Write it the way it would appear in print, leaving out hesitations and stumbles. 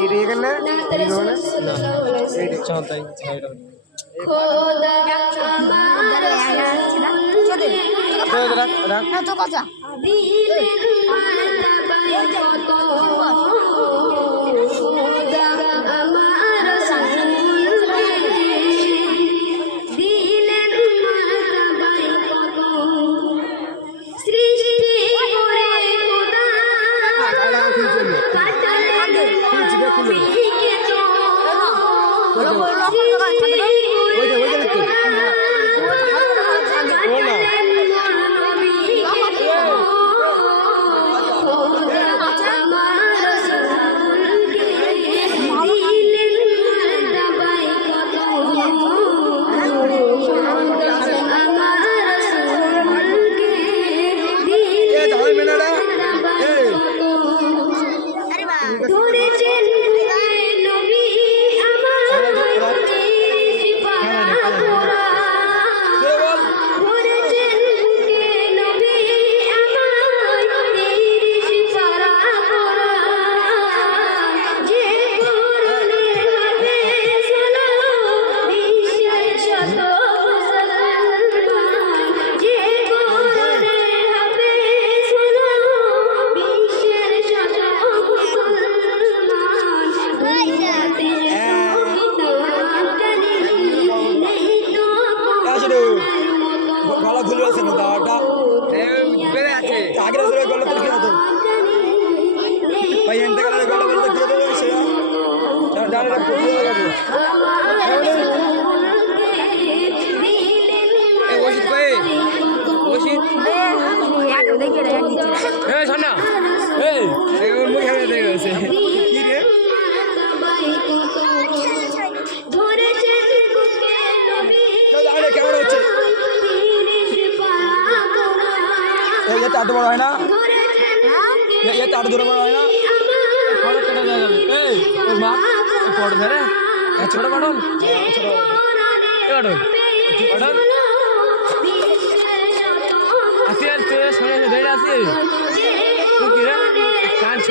এটা এখানে গলা খুলে আছে না দাওয়াটা বেড়ে আছে আগে ধরে গলা তো খেয়ে দাও ভাই এনতে গলা গলা বলতে দিয়ে দেবো সেটা ডালে পুরো লাগাবো এই ওষুধ ভাই ওষুধ দেখে রে এই শোনা এই ওর মুখ হেলে দিয়ে গেছে কি রে কেমন হচ্ছে এটা আট বড় হয় না এটা আট দূরে বড় হয় না মা পড় ধরে ছোট বাটন ছোট বাটন আসি আর তুই শোনে ধরে আসি কি রে কান ছ